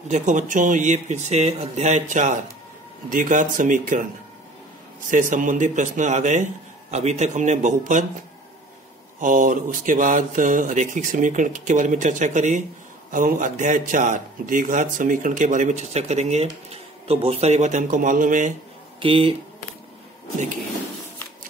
देखो बच्चों, ये फिर से अध्याय 4 द्विघात समीकरण से संबंधित प्रश्न आ गए। अभी तक हमने बहुपद और उसके बाद रैखिक समीकरण के बारे में चर्चा करी। अब हम अध्याय 4 द्विघात समीकरण के बारे में चर्चा करेंगे। तो बहुत सारी बातें हमको मालूम है कि देखिए,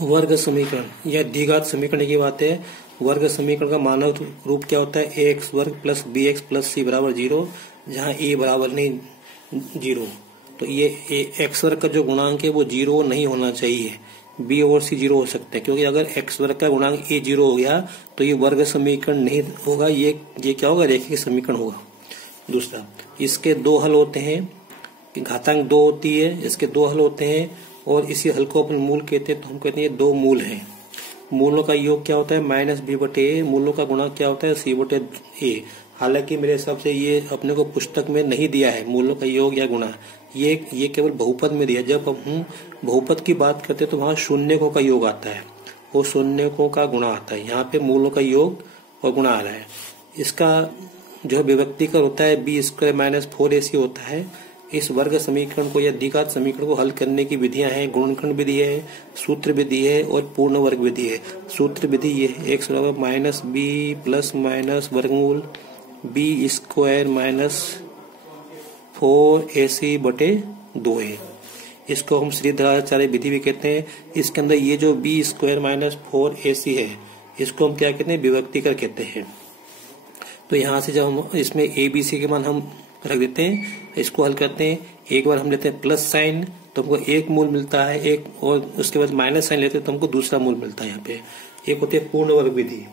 वर्ग समीकरण या द्विघात समीकरण की बात है। वर्ग समीकरण का मानक रूप क्या होता है? एक्स वर्ग प्लस बी एक्स प्लस सी बराबर 0, जहाँ ए बराबर नहीं 0। तो ये एक्स वर्ग का जो गुणांक है वो 0 नहीं होना चाहिए, बी और सी 0 हो सकते हैं, क्योंकि अगर एक्स वर्ग का गुणांक ए 0 हो गया तो ये वर्ग समीकरण नहीं होगा, ये क्या होगा? रैखिक समीकरण होगा। दूसरा, इसके दो हल होते हैं, घातांक 2 होती है, इसके दो हल होते हैं और इसी हल को अपन मूल कहते हैं। तो हम कहते हैं दो मूल हैं। मूलों का योग क्या होता है? माइनस बी बटे ए। मूलों का गुणा क्या होता है? सी बटे ए। हालांकि मेरे हिसाब से ये अपने को पुस्तक में नहीं दिया है मूलों का योग या गुणा, ये केवल बहुपद में दिया। जब हम बहुपद की बात करते हैं तो वहां शून्यकों का योग आता है, वो शून्यकों का गुणा आता है। यहाँ पे मूलों का योग और गुणा आ रहा है। इसका जो विभक्तिकर होता है बी स्क्वायर माइनस 4ac होता है। इस वर्ग समीकरण को या द्विघात समीकरण को हल करने की विधियां हैं, गुणनखंड विधि है, सूत्र विधि है और पूर्ण वर्ग विधि है। सूत्र विधि ये है, एक्स बराबर माइनस बी प्लस माइनस वर्गमूल बी स्क्वायर माइनस 4ac बटे 2 है। इसको हम श्रीधराचार्य विधि भी कहते हैं। इसके अंदर ये जो बी स्क्वायर माइनस 4ac है, इसको हम क्या कहते हैं? विभक्तिकर कहते हैं। तो यहाँ से जब हम इसमें ए बी सी के मान हम रख देते हैं, इसको हल करते हैं। एक बार हम लेते हैं प्लस साइन तो हमको एक मूल मिलता है, एक और उसके बाद माइनस साइन लेते हैं तो हमको दूसरा मूल मिलता है। यहाँ पे एक होती है पूर्ण वर्ग विधि,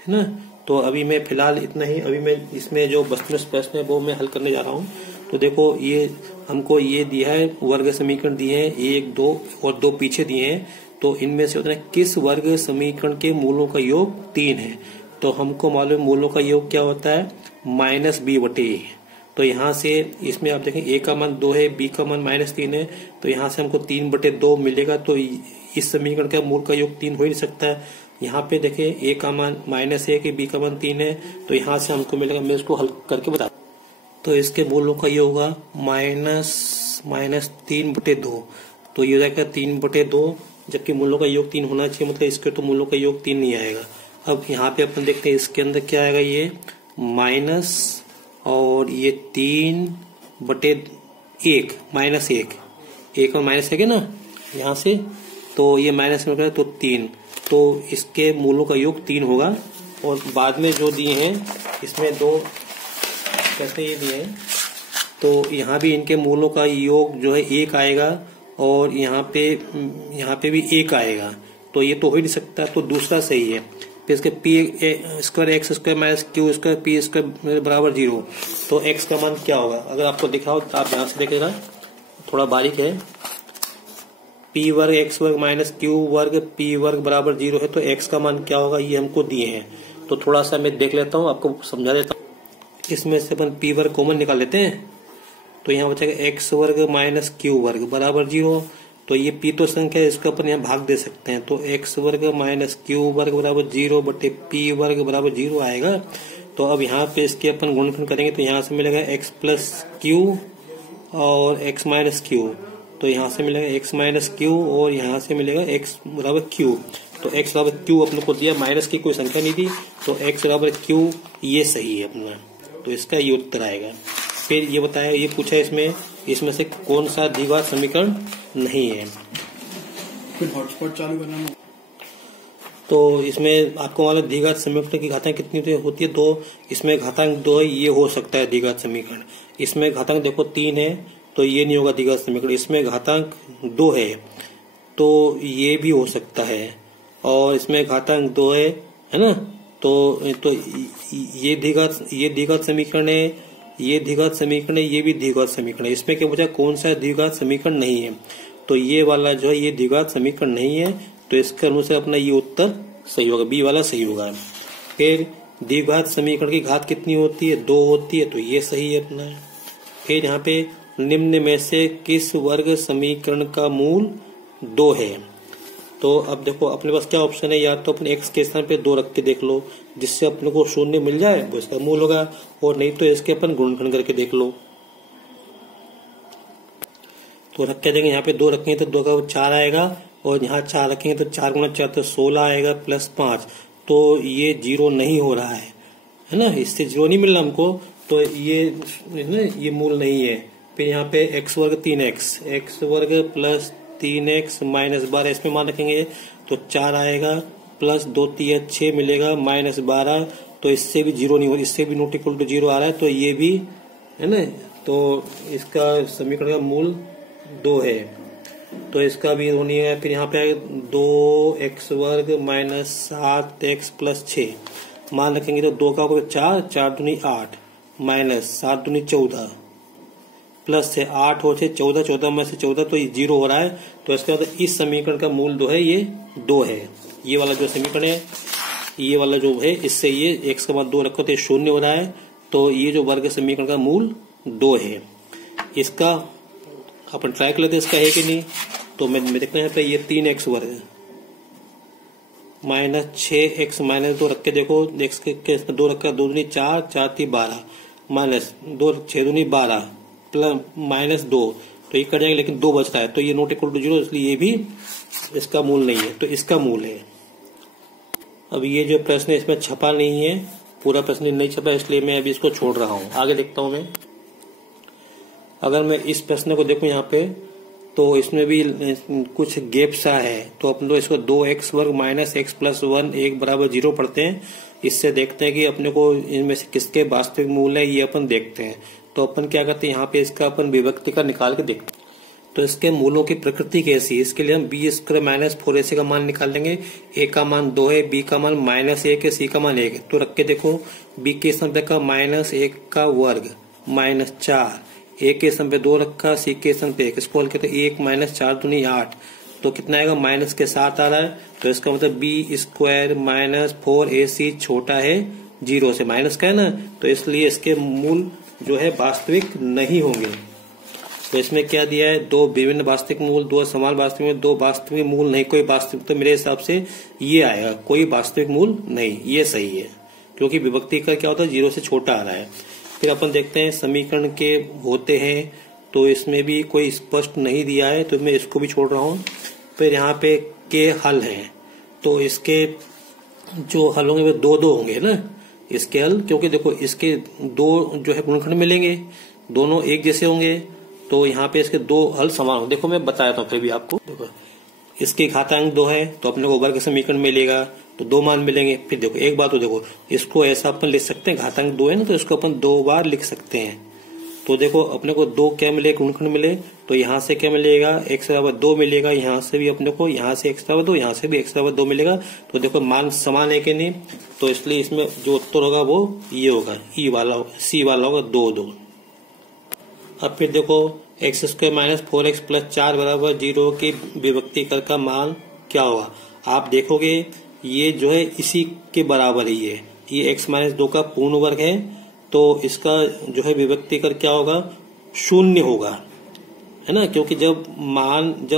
है ना। तो अभी मैं फिलहाल इतना ही, अभी मैं इसमें जो वस्तुनिष्ठ प्रश्न है वो मैं हल करने जा रहा हूँ। तो देखो, ये हमको ये दिया है, वर्ग समीकरण दिए हैं 1, 2 और 2 पीछे दिए हैं। तो इनमें से होता है किस वर्ग समीकरण के मूलों का योग 3 है। तो हमको मालूम मूलों का योग क्या होता है? माइनस बी बटे ए। तो यहाँ से इसमें आप देखें ए का मान 2 है, बी का मान -3 है, तो यहाँ से हमको 3 बटे 2 मिलेगा। तो इस समीकरण का मूल का योग 3 हो ही नहीं सकता है। यहाँ पे देखें ए का मान -1 है, बी का मान 3 है, तो यहाँ से हमको मिलेगा, मैं इसको हल करके बता। तो इसके मूलों का योग होगा माइनस 3 बटे 2। तो ये हो जाएगा 3 बटे 2, जबकि मूलों का योग 3 होना चाहिए, मतलब इसके तो मूलों का योग 3 नहीं आएगा। अब यहाँ पे अपन देखते हैं इसके अंदर क्या आएगा, ये माइनस और ये 3 बटे 1 -1, एक और -1 है ना यहाँ से, तो ये माइनस में तो 3, तो इसके मूलों का योग 3 होगा। और बाद में जो दिए हैं इसमें 2 कैसे ये दिए हैं, तो यहाँ भी इनके मूलों का योग जो है 1 आएगा और यहाँ पे भी 1 आएगा। तो ये तो हो ही नहीं सकता, तो दूसरा सही है। फिर इसके P square x square minus Q square P square बराबर 0। तो एक्स का मान क्या होगा? अगर आपको दिखाओ तो आप यहाँ से देखेगा, थोड़ा बारीक है। पी वर्ग एक्स वर्ग माइनस क्यू वर्ग पी वर्ग बराबर 0 है, तो एक्स का मान क्या होगा ये हमको दिए हैं। तो थोड़ा सा मैं देख लेता हूँ, आपको समझा देता हूँ। इसमें से अपन पी वर्ग कॉमन निकाल लेते हैं, तो यहाँ बचेगा एक्स वर्ग माइनस क्यू वर्ग बराबर 0। तो ये पी तो संख्या है, इसको अपन यहाँ भाग दे सकते हैं। तो एक्स वर्ग माइनस क्यू वर्ग बराबर 0 बटे पी वर्ग बराबर 0 आएगा। तो अब यहाँ पे इसके अपन गुणनखंड करेंगे, तो यहाँ से मिलेगा एक्स प्लस क्यू और एक्स माइनस क्यू। तो यहाँ से मिलेगा एक्स माइनस क्यू और यहाँ से मिलेगा एक्स बराबर क्यू। तो एक्स बराबर क्यू अपने को दिया, माइनस की कोई संख्या नहीं दी, तो एक्स बराबर क्यू ये सही है अपना। तो इसका ये उत्तर आएगा। फिर ये बताया, ये पूछा इसमें से कौन सा द्विघात समीकरण नहीं है। फिर हॉटस्पॉट चालू करना। तो इसमें आपको मालूम द्विघात समीकरण की घातांक कितनी होती है? 2। इसमें घातांक 2 है, ये हो सकता है द्विघात समीकरण। इसमें घातांक देखो 3 है, तो ये नहीं होगा द्विघात समीकरण। इसमें घातांक 2 है, तो ये भी हो सकता है। और इसमें घातांक 2 है ना, तो ये द्विघात समीकरण है, ये द्विघात समीकरण है, ये भी द्विघात समीकरण है। इसमें क्या पूछा? कौन सा द्विघात समीकरण नहीं है? तो ये वाला जो है ये द्विघात समीकरण नहीं है, तो इसके अनुसार अपना ये उत्तर सही होगा, बी वाला सही होगा। फिर द्विघात समीकरण की घात कितनी होती है? 2 होती है, तो ये सही है अपना। फिर यहाँ पे निम्न में से किस वर्ग समीकरण का मूल 2 है? तो अब देखो अपने पास क्या ऑप्शन है, या तो अपने एक्स के स्थान पे 2 रख के देख लो, जिससे अपने को 0 मिल जाए वो इसका मूल होगा, और नहीं तो इसके अपन गुणनखंड करके देख लो। तो रख के देंगे, यहाँ पे 2 रखेंगे तो 2 का 4 आएगा, और यहाँ 4 रखेंगे तो 4 गुना 4 तो 16 आएगा प्लस 5। तो ये 0 नहीं हो रहा है ना, इससे 0 नहीं मिल रहा हमको, तो ये मूल नहीं है। फिर यहाँ पे x वर्ग 3x, x वर्ग प्लस 3x माइनस 12 इसमें मान रखेंगे तो 4 आएगा, प्लस 2 3 6 मिलेगा माइनस 12, तो इससे भी 0 नहीं हो, इससे भी नॉट इक्वल टू 0 आ रहा है, तो ये भी है ना, तो इसका समीकरण का मूल 2 है, तो इसका भी होनी है। फिर यहाँ पे 2x वर्ग माइनस 7x प्लस 6 मान रखेंगे तो 2 का 4, 4 दूनी 8 माइनस 7 दूनी 14 प्लस से 8 और 14, 14 में से 14 तो ये 0 हो रहा है। तो इसके बाद इस समीकरण का मूल 2 है, ये 2 है। ये वाला जो समीकरण है, ये वाला जो है, इससे ये x का मान 2 रखो तो ये 0 हो रहा है, तो ये जो वर्ग समीकरण का मूल 2 है। इसका अपन ट्राई कर लेते हैं इसका है कि नहीं। तो मैं देखते हैं यहाँ पे ये 3x वर्ग माइनस 6x माइनस 2 रख के देखो, x के 2 रखा, 2 दूनी 4, 4 3 12 माइनस 2 6 दूनी 12 प्लस माइनस 2, तो ये कट जाएगा, लेकिन 2 बच रहा है, तो ये नॉट इक्वल टू 0, इसलिए ये भी इसका मूल नहीं है, तो इसका मूल है। अब ये जो प्रश्न है इसमें छपा नहीं है, पूरा प्रश्न नहीं छपा, इसलिए मैं अभी इसको छोड़ रहा हूँ। आगे देखता हूँ मैं। अगर मैं इस प्रश्न को देखूं यहाँ पे, तो इसमें भी कुछ गैप सा है, तो अपन तो इसको 2x वर्ग माइनस x प्लस 1 1 बराबर 0 पढ़ते हैं। इससे देखते हैं कि अपने को इनमें से किसके वास्तविक मूल है, ये अपन देखते हैं। तो अपन क्या करते हैं, यहाँ पे इसका अपन विभक्ति का निकाल के देखते हैं। तो इसके मूलों की प्रकृति कैसी है, इसके लिए हम b स्क्वायर माइनस 4ac का मान निकाल लेंगे। a का मान 2 है, b का मान माइनस 1 है, c का मान 1 है। तो रख के देखो, b के स्थान पे का माइनस 1 का वर्ग माइनस 4, a के स्थान पे 2 रखा, c के स्थान पे 1, इसको हल करते 1 माइनस 4 दूनी 8, तो कितना आएगा, माइनस के 7 आ रहा है। तो इसका मतलब b स्क्वायर माइनस 4ac छोटा है 0 से, माइनस का है ना, तो इसलिए इसके मूल जो है वास्तविक नहीं होंगे। तो इसमें क्या दिया है, 2 विभिन्न वास्तविक मूल, 2 समान वास्तविक मूल, 2 वास्तविक मूल नहीं, कोई वास्तविक, तो मेरे हिसाब से ये आएगा, कोई वास्तविक मूल नहीं, ये सही है, क्योंकि विभक्ति का क्या होता है, 0 से छोटा आ रहा है। फिर अपन देखते हैं समीकरण के होते हैं, तो इसमें भी कोई स्पष्ट नहीं दिया है, तो मैं इसको भी छोड़ रहा हूँ। फिर यहाँ पे के हल हैं, तो इसके जो हल होंगे वो 2-2 होंगे ना, इसके हल, क्योंकि देखो इसके 2 जो है गुणनखंड मिलेंगे, दोनों एक जैसे होंगे, तो यहाँ पे इसके 2 हल समान हो। देखो मैं बताया था फिर भी आपको, देखो इसके घातांक 2 है, तो अपने को वर्ग समीकरण मिलेगा, तो 2 मान मिलेंगे। फिर देखो एक बात, तो देखो इसको ऐसा अपन लिख सकते हैं, घातांक 2 है ना, तो इसको अपन 2 बार लिख सकते हैं। तो देखो अपने को 2 क्या मिले, गुणनखंड मिले, तो यहाँ से क्या मिलेगा, x बराबर 2 मिलेगा, यहाँ से भी अपने को, यहाँ से x बराबर 2, यहाँ से भी x बराबर 2 मिलेगा। तो देखो मान समान है कि नहीं, तो इसलिए इसमें जो उत्तर होगा वो ये होगा, ई वाला, सी वाला होगा 2-2। अब फिर देखो x square minus 4x plus 4 बराबर 0 की विभक्ति कर का मान क्या होगा। आप देखोगे ये जो है इसी के बराबर ही है, ये x माइनस 2 का पूर्ण वर्ग है, तो इसका जो है विभक्ति कर क्या होगा, 0 होगा, है ना, क्योंकि जब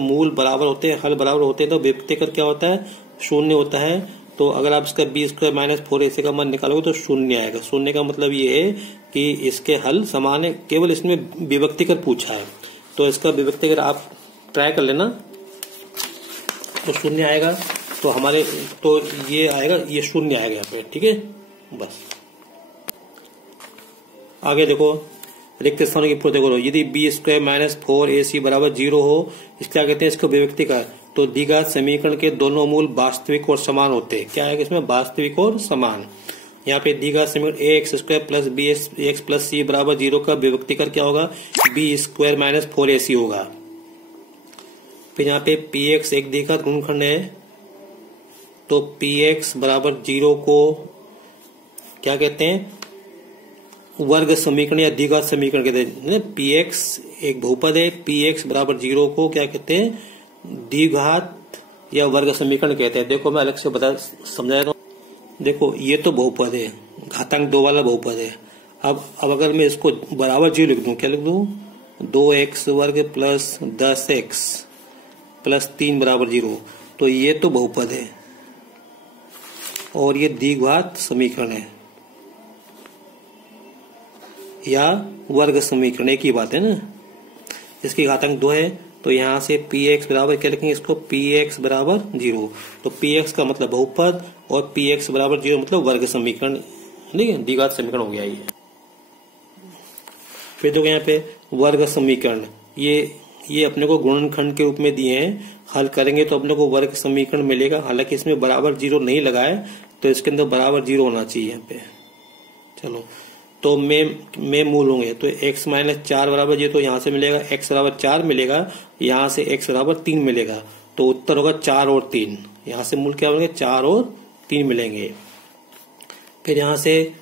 मूल बराबर होते हैं, हल बराबर होते हैं, तो विभक्ति कर क्या होता है, 0 होता है। तो अगर आप इसका b स्क्वायर माइनस 4ac का मान निकालोगे तो 0 आएगा। 0 का मतलब ये है कि इसके हल समान है, केवल इसमें विभक्ति कर पूछा है, तो इसका विभक्ति कर आप ट्राई कर लेना तो 0 आएगा। तो हमारे तो ये आएगा, ये 0 आएगा यहाँ पे, ठीक है। बस आगे देखो रिक्त स्थानों की पूर्ति करो। यदि b स्क्वायर माइनस 4ac बराबर 0 हो, इसका कहते हैं इसको विभक्ति कर, तो दिगा समीकरण के दोनों मूल वास्तविक और समान होते हैं। क्या है इसमें, वास्तविक और समान। यहाँ पे दिगा समीकरण ax square plus bx plus c बराबर 0 का विभक्ति कर क्या होगा, b स्क्वायर माइनस 4ac होगा। फिर यहाँ पे px एक दिगा गुणनखंड है, तो px बराबर 0 को क्या कहते हैं, वर्ग समीकरण या द्विघात समीकरण कहते हैं। px एक बहुपद है, px बराबर 0 को क्या कहते हैं, द्विघात या वर्ग समीकरण कहते हैं। देखो मैं अलग से बता समझाया था। देखो ये तो बहुपद है, घातांक 2 वाला बहुपद है। अब अगर मैं इसको बराबर 0 लिख दूं, क्या लिख दूं, 2x वर्ग प्लस 10x प्लस 3 बराबर 0, तो ये तो बहुपद है और ये द्विघात समीकरण है या वर्ग समीकरण, एक ही बात है ना। इसकी घातांक 2 है, तो यहाँ से px बराबर क्या लिखेंगे इसको, px बराबर 0। तो px का मतलब बहुपद और px बराबर 0 मतलब वर्ग समीकरण, ठीक है, द्विघात समीकरण हो गया ये। फिर देखो यहाँ पे वर्ग समीकरण, ये अपने को गुणनखंड के रूप में दिए हैं, हल करेंगे तो अपने को वर्ग समीकरण मिलेगा। हालांकि इसमें बराबर 0 नहीं लगा है, तो इसके अंदर बराबर 0 होना चाहिए यहाँ पे। चलो, तो में मूल होंगे, तो x माइनस 4 बराबर 0, तो यहाँ से मिलेगा x बराबर 4 मिलेगा, यहाँ से x बराबर 3 मिलेगा, तो उत्तर होगा 4 और 3। यहाँ से मूल क्या होंगे, 4 और 3 मिलेंगे। फिर यहाँ से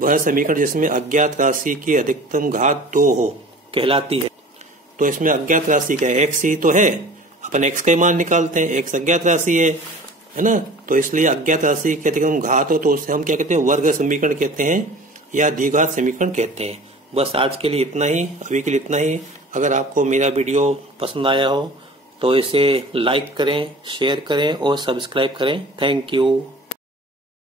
वह समीकरण जिसमें अज्ञात राशि की अधिकतम घात 2 हो कहलाती है। तो इसमें अज्ञात राशि क्या है, x ही तो है, अपन x का मान निकालते हैं, x अज्ञात राशि है ना। तो इसलिए अज्ञात राशि की अधिकतम घात हो तो उसे हम क्या कहते हैं, वर्ग समीकरण कहते हैं या द्विघात समीकरण कहते हैं। बस आज के लिए इतना ही, अभी के लिए इतना ही। अगर आपको मेरा वीडियो पसंद आया हो तो इसे लाइक करें, शेयर करें और सब्सक्राइब करें। Thank you.